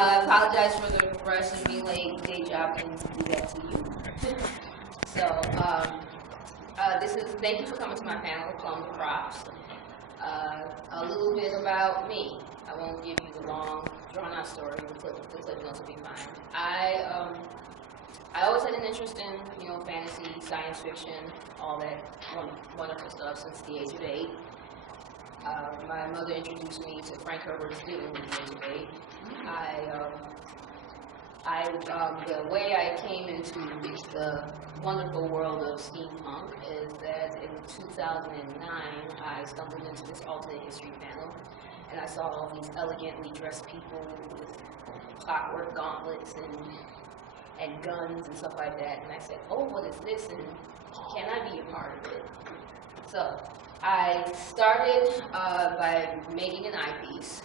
I apologize for the rush and being late. Day job can do that to you. So, thank you for coming to my panel, Plumb the Props. A little bit about me. I won't give you the long, drawn-out story. The clip notes will be fine. I always had an interest in, fantasy, science fiction, all that wonderful stuff since the age of 8. My mother introduced me to Frank Herbert's Dune at the age of 8. The way I came into the wonderful world of steampunk is that in 2009, I stumbled into this alternate history panel, and I saw all these elegantly dressed people with clockwork gauntlets and guns and stuff like that, and I said, oh, what is this, and can I be a part of it? So I started by making an eyepiece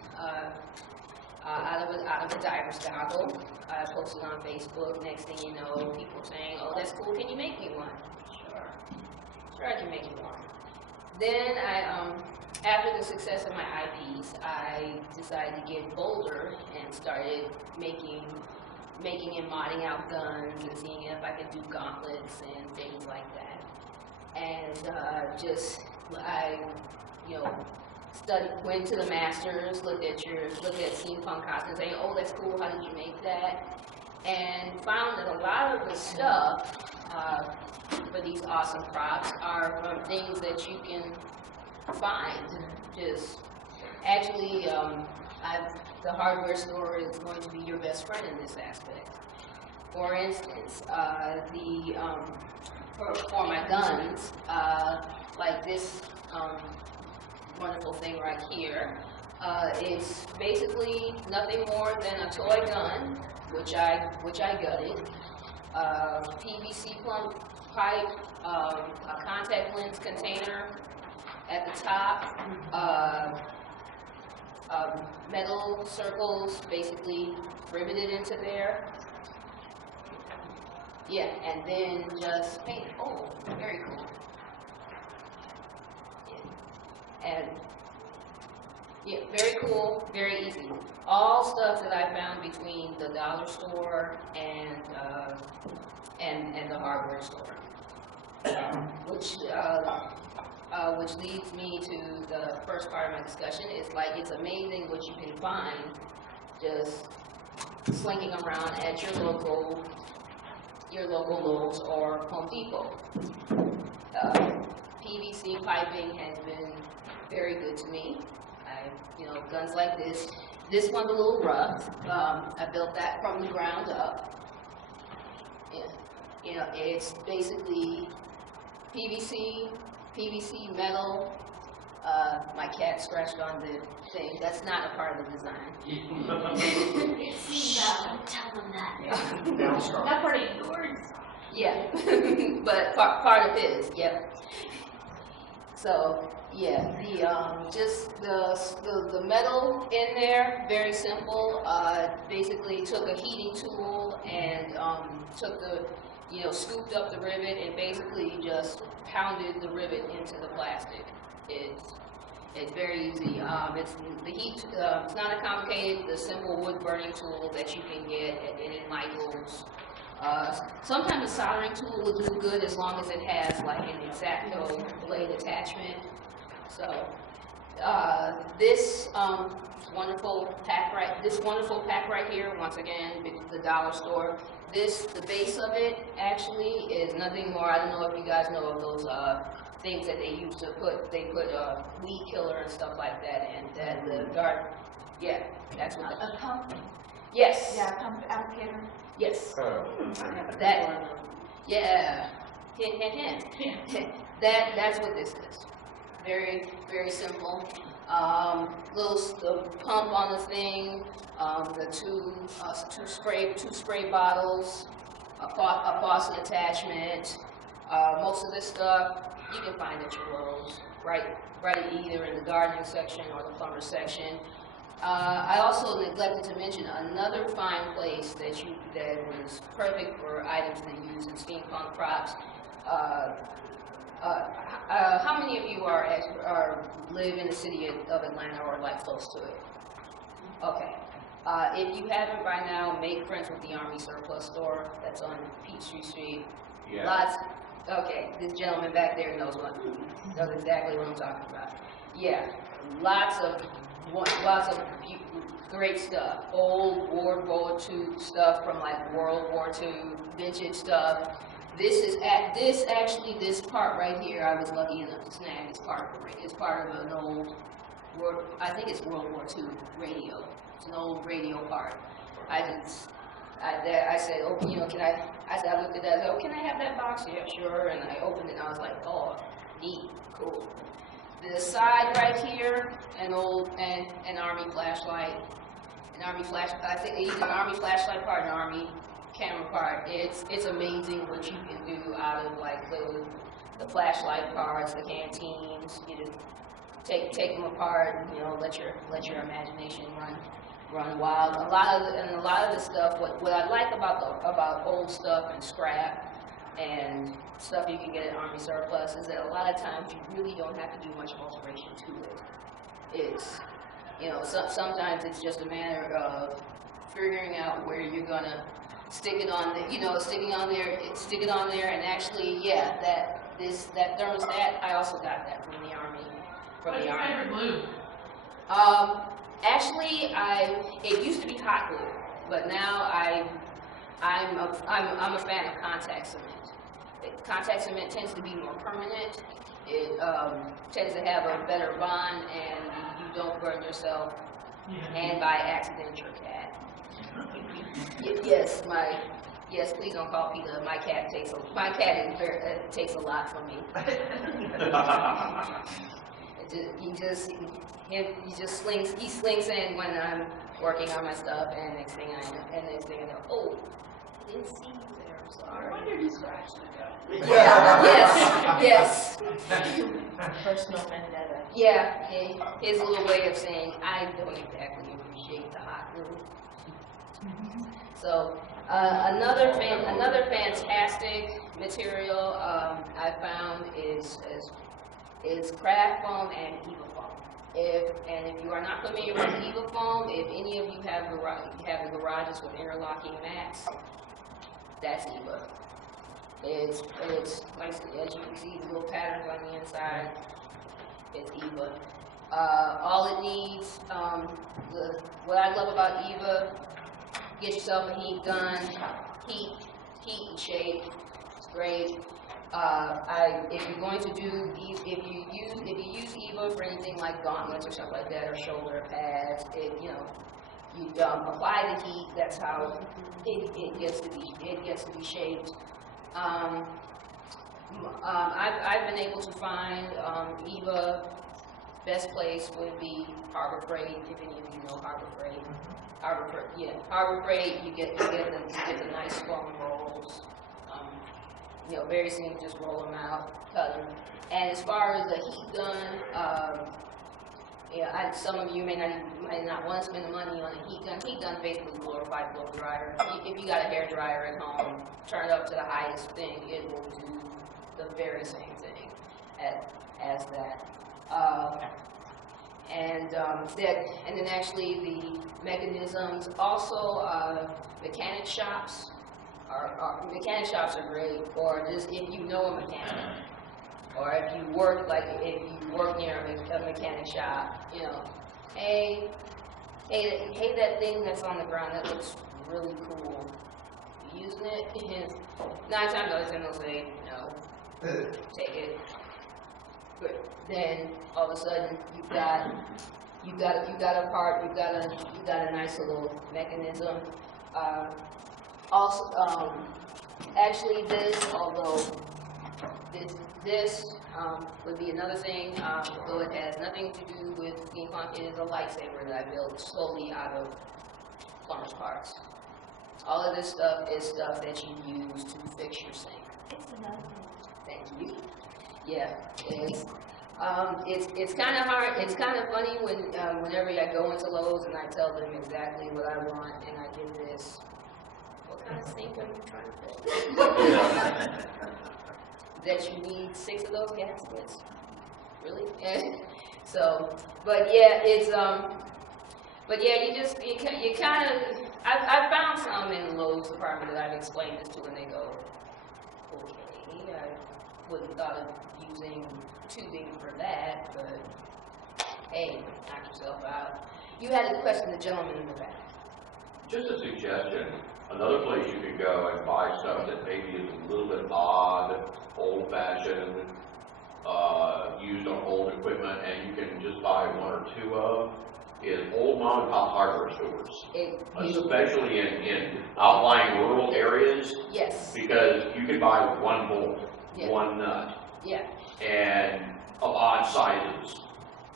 out of a diver's goggle. I posted on Facebook. Next thing you know, people are saying, oh, that's cool, can you make me one? Sure, I can make you one. Then after the success of my eyepiece, I decided to get bolder and started making and modding out guns and seeing if I could do gauntlets and things like that. And I went to the masters, looked at steampunk costumes, saying, oh, that's cool, how did you make that? And found that a lot of the stuff for these awesome props are from things that you can find. The hardware store is going to be your best friend in this aspect. For instance, for my guns, like this wonderful thing right here, it's basically nothing more than a toy gun, which I gutted, PVC plumb pipe, a contact lens container at the top, metal circles basically riveted into there. Yeah, and then just paint. Oh, very cool. Yeah. And yeah, very cool, very easy. All stuff that I found between the dollar store and the hardware store, which leads me to the first part of my discussion. It's amazing what you can find just slinking around at your local Lowe's or Home Depot. PVC piping has been very good to me. Guns like this. This one's a little rough. I built that from the ground up. Yeah. It's basically PVC metal. My cat scratched on the thing. That's not a part of the design. Don't tell them that. Yeah. Not part of yours. Yeah, but part of his. Yep. So yeah, the metal in there, very simple. Basically took a heating tool and scooped up the rivet and basically just pounded the rivet into the plastic. It's very easy. It's not a complicated, the simple wood burning tool that you can get at any Michael's. Sometimes a soldering tool will do good as long as it has like an X-Acto blade attachment. So this wonderful pack right here, once again, the dollar store. The base of it actually is nothing more. I don't know if you guys know of those things that they used to put. They put weed killer and stuff like that in. That the garden. Yeah, that's what. A pump. Yes. Yeah, pump applicator. Yes. Oh. That. Yeah. Hint, hint, hint. That's what this is. Very, very simple. The pump on the thing, the two spray bottles, a faucet attachment. Most of this stuff you can find at your Lowe's, right either in the gardening section or the plumber section. I also neglected to mention another fine place that was perfect for items that use in steampunk props. How many of you are live in the city of Atlanta or like close to it? Okay. If you haven't by now, make friends with the Army Surplus Store that's on Peachtree Street. Yeah. Lots. Okay, this gentleman back there knows exactly what I'm talking about. Yeah, lots of great stuff. Old World War II stuff from like World War II, vintage stuff. This part right here, I was lucky enough to snag. It's part of an old, I think it's World War II radio. It's an old radio part. I said, oh, you know, I looked at that, I said, oh, can I have that box? Yeah, sure. And I opened it and I was like, oh, neat, cool. The side right here, an Army flashlight. I think either an Army flashlight part, an Army camera part. It's amazing what you can do out of like the flashlight parts, the canteens. You just take them apart. You know, let your imagination run wild. A lot of the stuff. What I like about old stuff and scrap and stuff you can get at Army Surplus is that a lot of times you really don't have to do much alteration to it. It's, you know, sometimes it's just a matter of figuring out where you're gonna stick it on stick it on there, and actually, yeah, that thermostat, I also got that from the Army. What's your favorite glue? Actually, it used to be hot glue, but now I'm a fan of contact cement. Contact cement tends to be more permanent. It tends to have a better bond, and you don't burn yourself. And by accident, your cat. Yes, please don't call PETA. My cat takes a lot from me. He slinks in when I'm working on my stuff, and next thing I know, oh, I didn't see you there. I'm sorry. I wonder if you scratched the guy. Yes. Personal vendetta. Yeah, his little way of saying, I don't exactly appreciate the hot glue. So another fantastic material I found is craft foam and Eva foam. If you are not familiar with Eva foam, if any of you have the garages with interlocking mats, that's Eva. It's like, as you can see, the little patterns on the inside. It's Eva. All it needs, what I love about Eva, get yourself a heat gun, heat and shake. It's great. If you're going to do, if you use Eva for anything like gauntlets or stuff like that, or shoulder pads, you apply the heat. That's how it gets to be shaped. I've been able to find Eva. Best place would be Harbor Freight. If any of you know Harbor Freight. Harbor Freight. You get the nice foam rolls. Very simple. Just roll them out, cut them. And as far as the heat gun, some of you might not want to spend the money on a heat gun. Heat gun basically glorified blow dryer. If you got a hair dryer at home, turn it up to the highest thing, it will do the very same thing as that. And then actually the mechanisms. Also, mechanic shops are great. Or just if you know a mechanic. Or if you work near a mechanic shop, hey, that thing that's on the ground that looks really cool. You using it? 9 times out of 10 they'll say no. Take it. But then all of a sudden you've got a part. You've got a nice little mechanism. Actually, this would be another thing, though it has nothing to do with steampunk. It is a lightsaber that I built solely out of Plumb's parts. All of this stuff is stuff that you use to fix your sink. It's another thing. Thank you. Yeah, it's kind of hard. It's kind of funny whenever I go into Lowe's and I tell them exactly what I want, and I give this. What kind of sink are you trying to fix? that you need 6 of those gaskets. Really? And so, but yeah, it's but yeah, you kind of. I found some in the Lowe's department that I've explained this to, and they go, okay, I wouldn't have thought of using tubing for that, but hey, knock yourself out. You had a question, the gentleman in the back. Just a suggestion. Another place you could go and buy stuff that maybe is a little bit odd, old-fashioned, used on old equipment, and you can just buy 1 or 2 of, is old mom-and-pop hardware stores, especially in outlying rural areas. Yes. Because you can buy 1 bolt, Yeah. 1 nut, Yeah. and of odd sizes.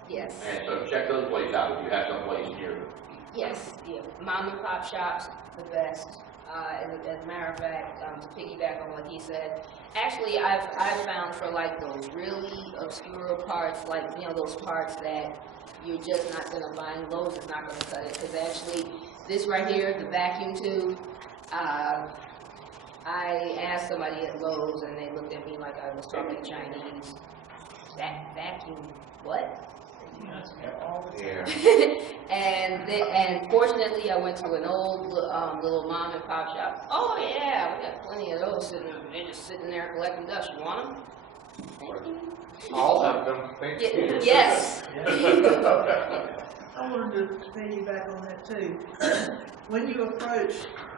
Yes. And so check those places out if you have some place near them. Yes. Yeah. Mom and pop shops, the best. As a matter of fact, to piggyback on what he said, actually I've found for like those really obscure parts, like, you know, those parts that you're just not going to find, Lowe's is not going to cut it, because actually this right here, the vacuum tube, I asked somebody at Lowe's and they looked at me like I was talking Chinese. Vacuum, what? Yeah. and fortunately, I went to an old little mom and pop shop. Oh yeah, we got plenty of those sitting. They're just sitting there collecting dust. You want them? Thank you. I'll have them. Thank you. Yes. I wanted to piggyback on that too. When you approach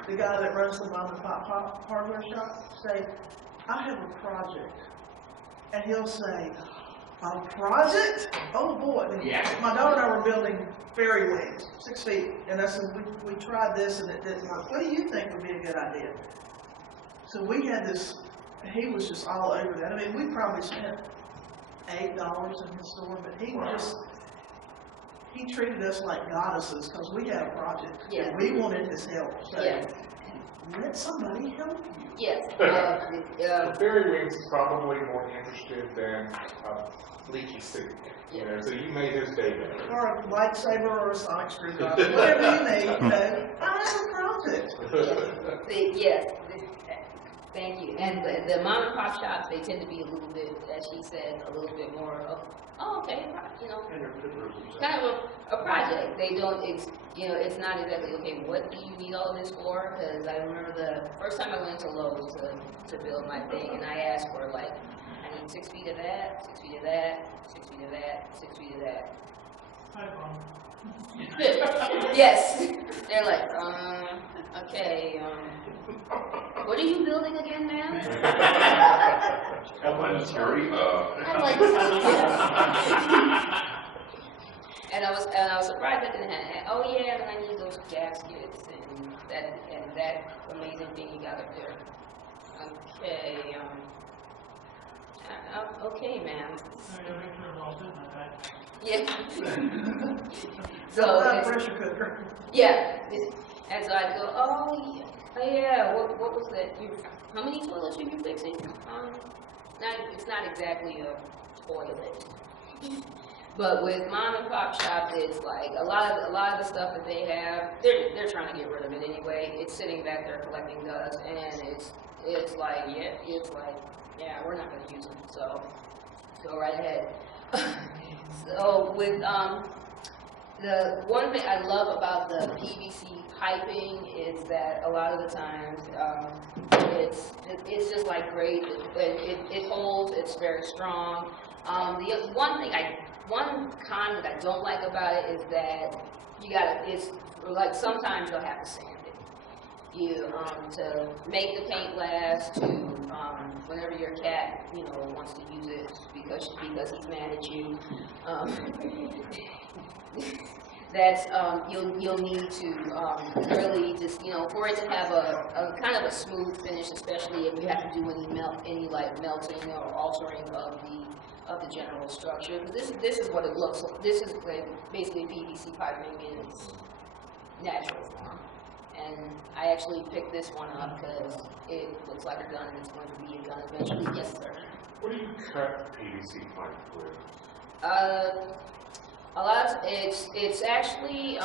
the guy that runs the mom and pop hardware shop, say, I have a project. And he'll say, a project? Oh boy. Yeah. My daughter and I were building fairy wings, 6 feet. And I said, we tried this and it didn't work. What do you think would be a good idea? So we had this, he was just all over that. I mean, we probably spent $8 in his store, but he just, he treated us like goddesses because we had a project. Yeah. And we wanted his help. So Yes. let somebody help you. Yes. The fairy wings is probably more interested than a leaky sink. You know, so you made his day better. Or a lightsaber or a sonic screwdriver, whatever you need. You know, I have a project. Yes. Thank you. And the mom and pop shops, they tend to be a little bit, as she said, a little bit more of, oh, okay, you know, kind of a project. They don't, you know, it's not exactly, okay, what do you need all this for? Because I remember the first time I went to Lowe's to build my thing, and I asked for, like, I need 6 feet of that, 6 feet of that, 6 feet of that, 6 feet of that. Yes. They're like, okay, what are you building again, ma'am? Homeland Security. I'm like, and I was surprised I didn't have. Oh yeah, and I need those gaskets and that amazing thing you got up there. Okay, okay, ma'am. Yeah. So Not a pressure cooker. yeah, and so I'd go, oh yeah, what was that? How many toilets are you fixing? It's not exactly a toilet. But with mom and pop shops, it's like a lot of the stuff that they have, they're trying to get rid of it anyway. It's sitting back there collecting dust, and it's like yeah, we're not going to use them. So go right ahead. So with the one thing I love about the PVC piping is that a lot of the times it's just like great. It holds. It's very strong. The one con that I don't like about it is that it's like sometimes you'll have to sand it. You to make the paint last, to whenever your cat wants to use it because he's mad at you. That's you'll need to really just for it to have a kind of a smooth finish, especially if you have to do any melting or altering of the general structure. Because this is what it looks like. This is like basically PVC piping in its natural form. And I actually picked this one up because it looks like a gun and it's going to be a gun eventually. Yes, sir. What do you cut PVC pipe with? A lot of it's actually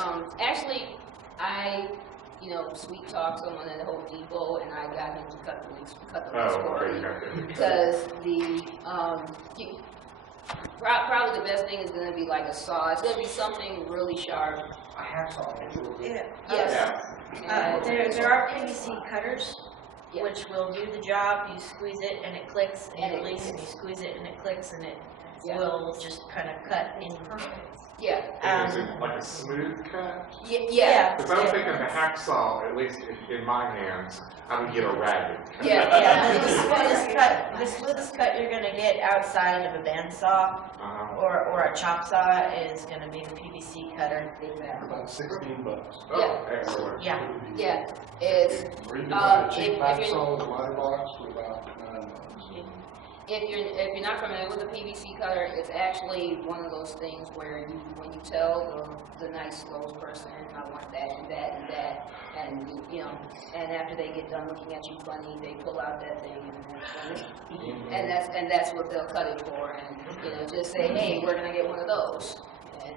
I you know, sweet talk someone at Home Depot, and I got him to cut the lease Oh, for okay, me. okay. Because probably the best thing is going to be like a saw. It's going to be something really sharp. A hacksaw. Yeah. Yes. And- There are PVC cutters, Yeah. which will do the job. You squeeze it and it clicks, and And you it release, and clicks. you squeeze it and it clicks, and it Yeah. will just kind of cut in. Yeah. And is it like a smooth cut? Yeah. Because I'm thinking the hacksaw, at least in my hands, I would get a ragged cut. Yeah. Yeah, the smoothest cut you're gonna get outside of a bandsaw or a chop saw is gonna be the PVC cutter. Exactly. About $16. Oh, Yeah. excellent. Yeah. Yeah. It's Or you can buy a cheap if you're- hacksaw, the ladder box for about $9. if you're not familiar with a PVC cutter, it's actually one of those things where when you tell the nice clothes person, I want that and that and that, and you know, and after they get done looking at you funny, they pull out that thing and that's what they'll cut it for, and you know, just say, hey, we're gonna get one of those, and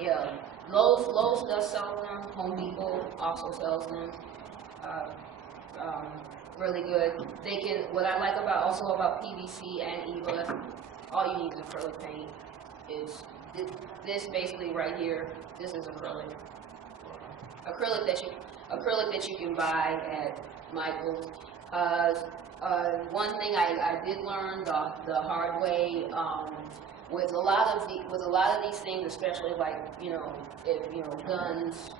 you know, Lowe's does sell them. Home Depot also sells them. Really good. They can. What I like about PVC and EVA, all you need is acrylic paint. It's this basically right here. This is acrylic. Acrylic that you can buy at Michael's. One thing I did learn the hard way. With a lot of these things, especially like, you know, if guns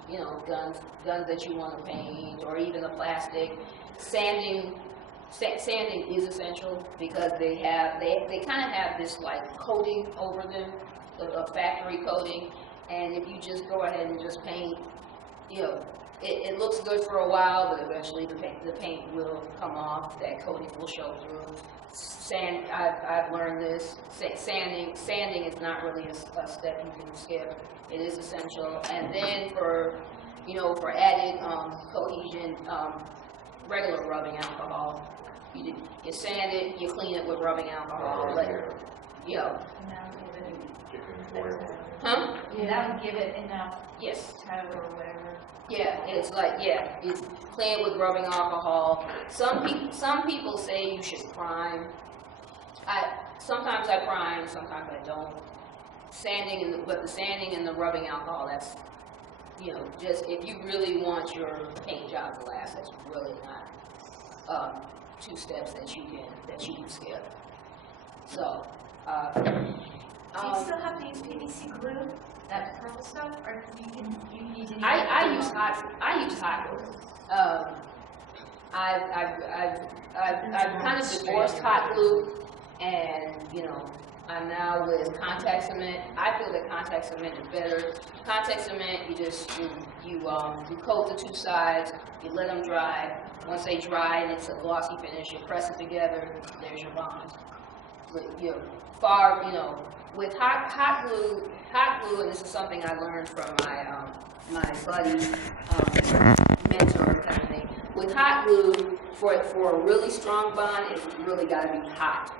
that you want to paint, or even the plastic, sanding is essential, because they kind of have this like coating over them, a factory coating, and if you just go ahead and just paint, you know, it looks good for a while, but eventually the paint will come off, that coating will show through. I've learned this. Sanding is not really a step you can skip. It is essential. And then for added cohesion, regular rubbing alcohol. You sand it, you clean it with rubbing alcohol. Huh? That would give it enough Yes. toe or whatever. Yeah, it's clean it with rubbing alcohol. Some people say you should prime. Sometimes I prime, sometimes I don't. But the sanding and the rubbing alcohol, that's, you know, just if you really want your paint job to last, that's really not two steps that you can skip. So. Do you still have to use PVC glue, that purple stuff, or you can use any? I use hot glue. I've kind of divorced hot glue, and you know, I'm now with contact cement. I feel that contact cement is better. Contact cement, you coat the two sides, you let them dry. Once they dry and it's a glossy finish, you press it together. There's your bond. But, you know, with hot glue, and this is something I learned from my buddy, mentor kind of thing. With hot glue, for a really strong bond, it's really got to be hot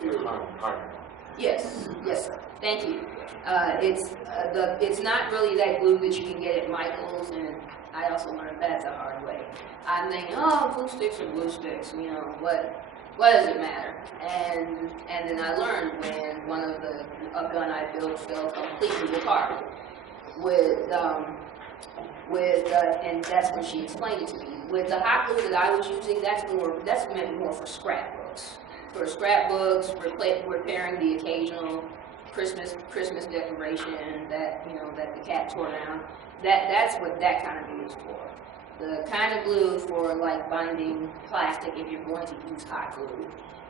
glue. Yes, sir. Thank you. It's not really that glue that you can get at Michael's, and I also learned that the hard way. I'm thinking, oh, glue sticks are glue sticks. You know what does it matter? And then I learned when a gun I built fell completely apart and that's when she explained it to me. With the hot glue that I was using, that's meant more for scrapbooks. For scrapbooks, repairing the occasional Christmas decoration that the cat tore down. That's what that kind of glue is for. The kind of glue for like binding plastic, if you're going to use hot glue,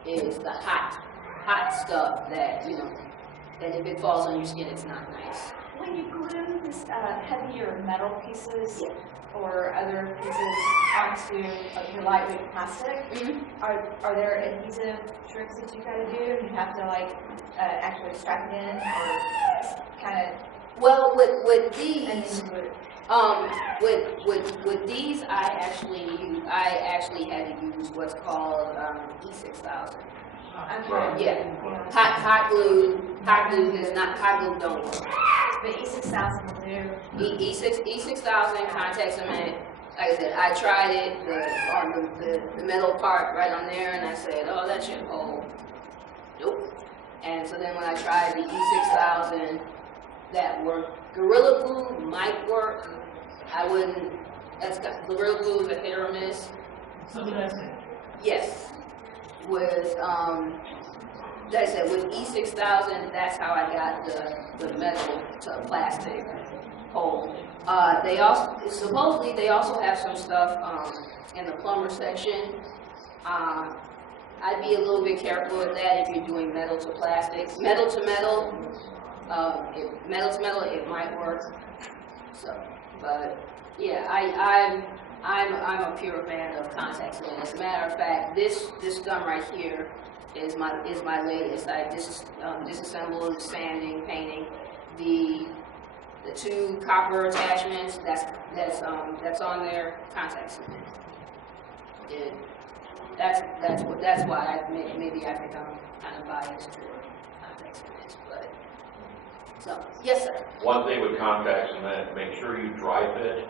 is the hot stuff that that if it falls on your skin, it's not nice. When you glue this heavier metal pieces or other pieces onto your lightweight plastic, are there adhesive tricks that you gotta do? You have to like actually strap it in, or kind of. Well, with these. With these, I actually had to use what's called E6000. Okay. Yeah, hot glue don't work. But E6000 will do. E6000 contact cement. Like I said, I tried it on the metal part right on there, and I said, oh, that should hold. Nope. And so then when I tried the E6000, that worked. Gorilla Glue might work. I wouldn't. Gorilla Glue is a hit or miss. So that's it. Yes. With like I said, with E6000, that's how I got the metal to plastic hole. They also supposedly they also have some stuff in the plumber section. I'd be a little bit careful with that if you're doing metal to plastic. Metal to metal, it might work. So, but yeah, I'm a pure fan of contact cement. As a matter of fact, this gum right here is my latest. I disassembled, sanding, painting. The two copper attachments that's on there, contact cement. That's why maybe I think I'm kind of biased toward contact cement. But so yes, sir. One thing with contact cement, make sure you dry fit.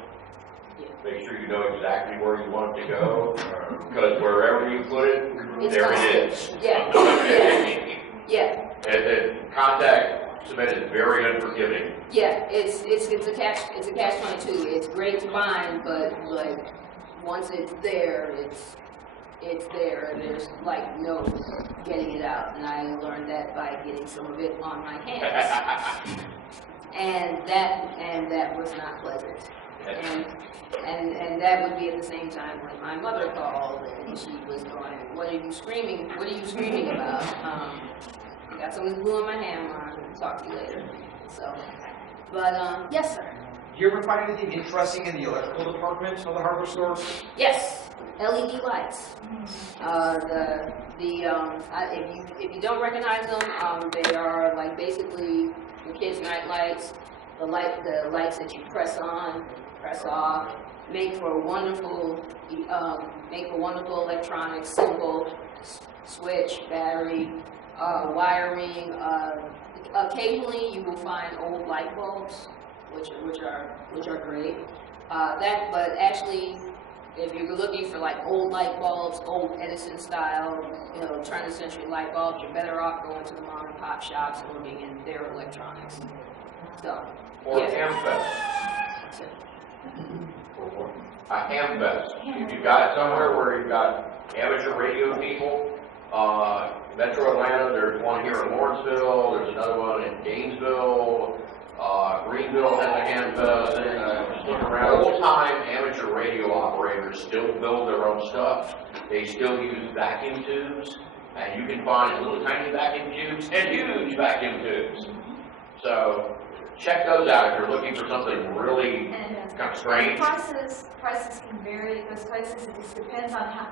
Yeah. Make sure you know exactly where you want it to go, because wherever you put it, there it is. Yeah. Yeah. And contact cement is very unforgiving. Yeah, it's a catch-22. It's great to bind, but like once it's there, it's there, and there's like no getting it out. And I learned that by getting some of it on my hands, and that was not pleasant. And that would be at the same time when my mother called and she was going, "What are you screaming? What are you screaming about? I got some glue in my hand, Mom. I'll talk to you later." So, but yes, sir. Do you ever find anything interesting in the electrical department of the hardware store? Yes, LED lights. If you don't recognize them, they are like basically your kids' night lights. The lights that you press on, press off, make for wonderful electronics, simple switch, battery, wiring. Occasionally, you will find old light bulbs, which are great. But actually, if you're looking for like old light bulbs, old Edison style, turn of the century light bulbs, you're better off going to the mom and pop shops and looking in their electronics. So. Or Yeah. Hamfest. A Hamfest. If you've got it somewhere where you've got amateur radio people, Metro Atlanta, there's one here in Lawrenceville, there's another one in Gainesville, Greenville has a Hamfest, and just look around. Old-time amateur radio operators still build their own stuff. They still use vacuum tubes, and you can find little tiny vacuum tubes and huge vacuum tubes. So, check those out if you're looking for something really kind of strange. Prices can vary at those places. It just depends on how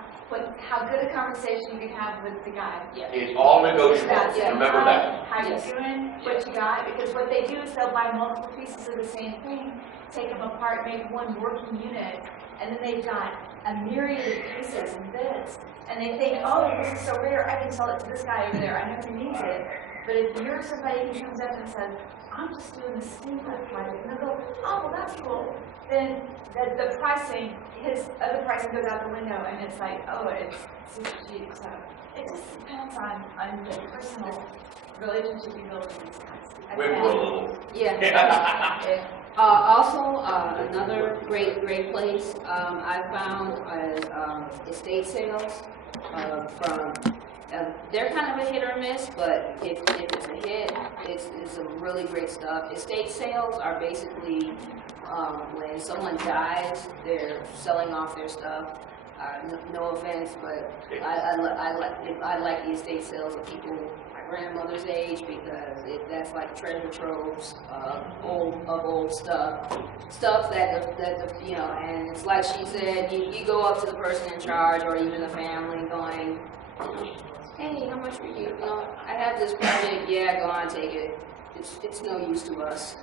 good a conversation you can have with the guy. Yeah. It's all negotiable. Remember that. How you doing? What you got? Because what they do is they'll buy multiple pieces of the same thing, take them apart, make one working unit, and then they've got a myriad of pieces and bits, and they think, oh, this is so rare, I can sell it to this guy over there. I know he needs it. But if you're somebody who comes up and says, I'm just doing the steampunk project, and they'll go, oh, well, that's cool. Then the pricing, his other pricing goes out the window, and it's like, oh, it's super cheap. So it just depends on the personal relationship you build with these guys. Wait for a little. Yeah. Also, another great place I found is estate sales from. They're kind of a hit or miss, but if it's a hit, it's some really great stuff. Estate sales are basically when someone dies, they're selling off their stuff. No offense, but I like the estate sales of people my grandmother's age because that's like treasure troves of old stuff that and it's like she said, you go up to the person in charge or even the family going, hey, how much were you? I have this project. Yeah, go on, take it. It's no use to us.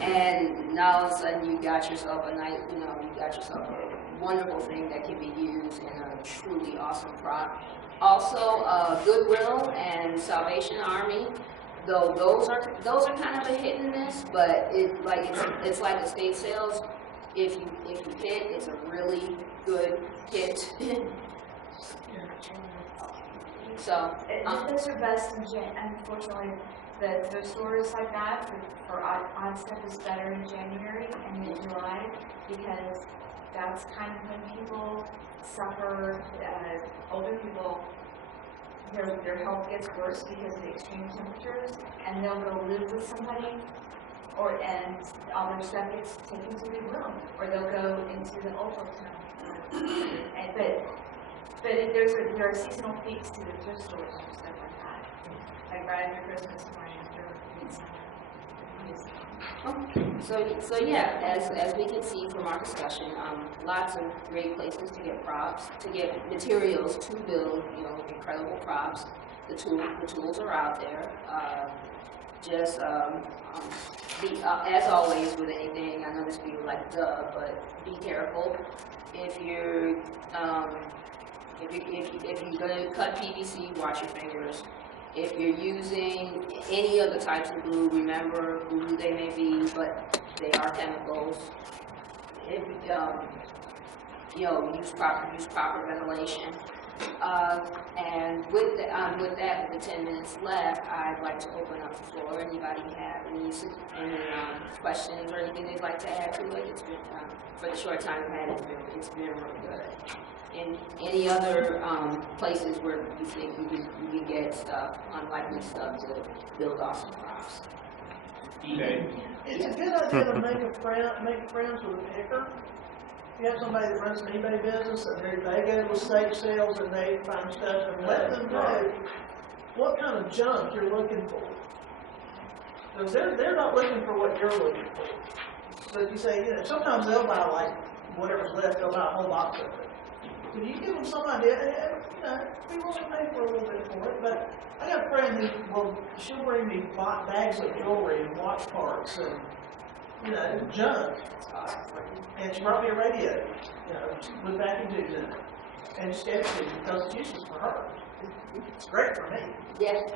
And now all of a sudden you got yourself a wonderful thing that can be used in a truly awesome prop. Also, Goodwill and Salvation Army, though those are kind of a hit and miss, but it's like estate sales. If you hit, it's a really good hit. So Those are best in unfortunately, the stores like that for odd stuff is better in January and mid-July, because that's kind of when people suffer, older people, their health gets worse because of the extreme temperatures, and they'll go live with somebody, and all their stuff gets taken to the room, or they'll go into the old folks' home. But there are seasonal peaks to the thrift stores and stuff like that, like right after Christmas or after midsummer. So yeah, as we can see from our discussion, lots of great places to get props, to get materials to build, incredible props. The tools are out there. As always with anything, I know this people like duh, but be careful. If you're gonna cut PVC, watch your fingers. If you're using any of the types of glue, remember who they may be, but they are chemicals. If use proper ventilation. And with that, with the 10 minutes left, I'd like to open up the floor. Anybody have any questions or anything they'd like to add to it? It's been for the short time I've had it, it's been really good. In any other places where you think you can get stuff, unlikely stuff to build awesome props? eBay. It's a good idea to make friends with a picker. If you have somebody that runs an eBay business and they go to estate sales and they find stuff, and let them know what kind of junk you're looking for. Because they're not looking for what you're looking for. So if you say, sometimes they'll buy like whatever's left, they'll buy a whole box of it. So you give them some idea, we want to pay for a little bit for it, but I got a friend she'll bring me bags of jewelry and watch parts and, junk. And she brought me a radio, with vacuum tubes in it. And just gave it to me because it's useless for her. It's great for me. Yes.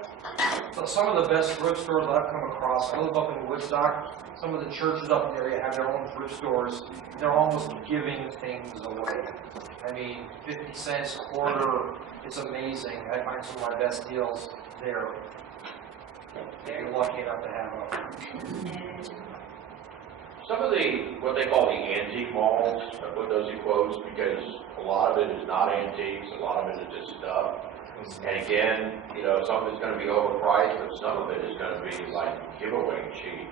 So some of the best thrift stores I've come across, I live up in Woodstock, some of the churches up in the area have their own thrift stores. They're almost giving things away. I mean, 50 cents, quarter, it's amazing. I find some of my best deals there. If you're lucky enough to have them. Some of what they call the antique malls, I put those in quotes because a lot of it is not antiques, a lot of it is just stuff. And again, some of it's going to be overpriced, but some of it is going to be like giveaway cheap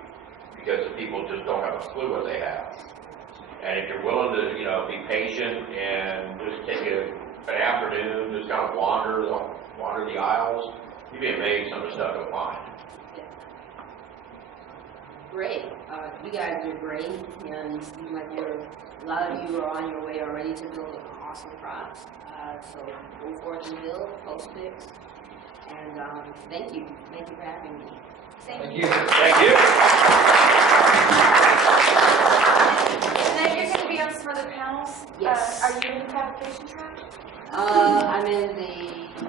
because the people just don't have a clue what they have. And if you're willing to, be patient and just take an afternoon, just kind of wander the aisles, you'd be amazed some of the stuff you'll find. Great. You guys are great. You seem like a lot of you are on your way already to building awesome props. So go forth and build, post pics. And thank you. Thank you for having me. Thank you. Thank you. And then you're going to be on some other panels? Yes. Are you in the fabrication track? I'm in the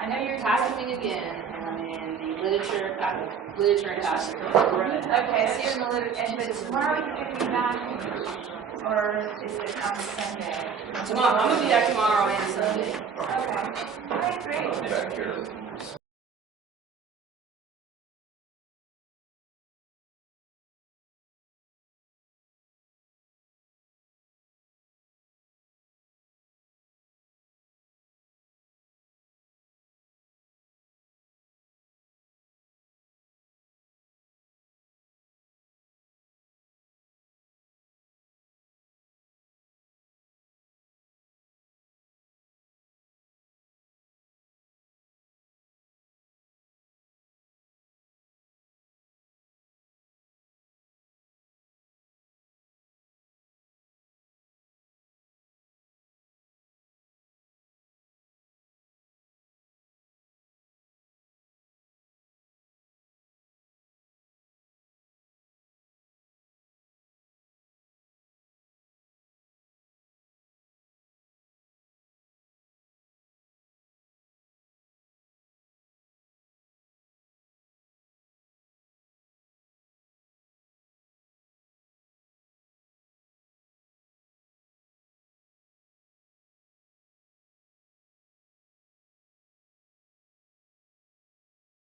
I know you're costuming again, and I'm in the literature and costume. Okay, so you're in the but tomorrow you're going to be back, or is it on Sunday? Tomorrow, I'm going to be back tomorrow and Sunday. Okay. All right, great. Back here.